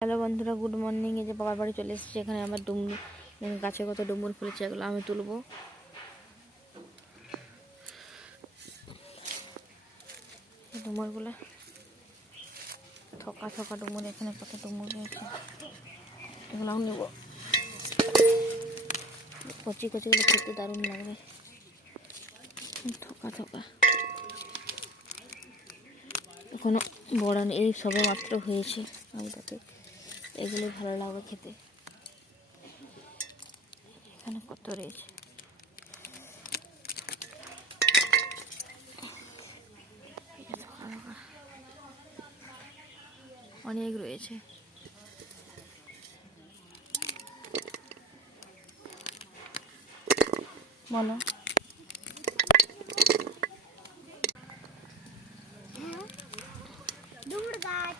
Hello বন্ধুরা, good morning. এই যে বাবার বাড়ি চলে এসেছি। এখানে আমার গাছে কত ডুমুর ফুলেছে, এগুলো আমি তুলবো। ডুমুরগুলো থকা থকা ডুমুর, এখানে কত ডুমুর রয়েছে, এগুলো আমি নেবো। কচি কচিগুলো খেতে দারুণ লাগবে, থকা থকা। এখনো বড় নেই, এই সবে মাত্র হয়েছে। আমি তাতে এগুলো ভালো লাগবে খেতে। এখানে কত রয়েছে, অনেক রয়েছে। বলো, ডুমুর গাছ।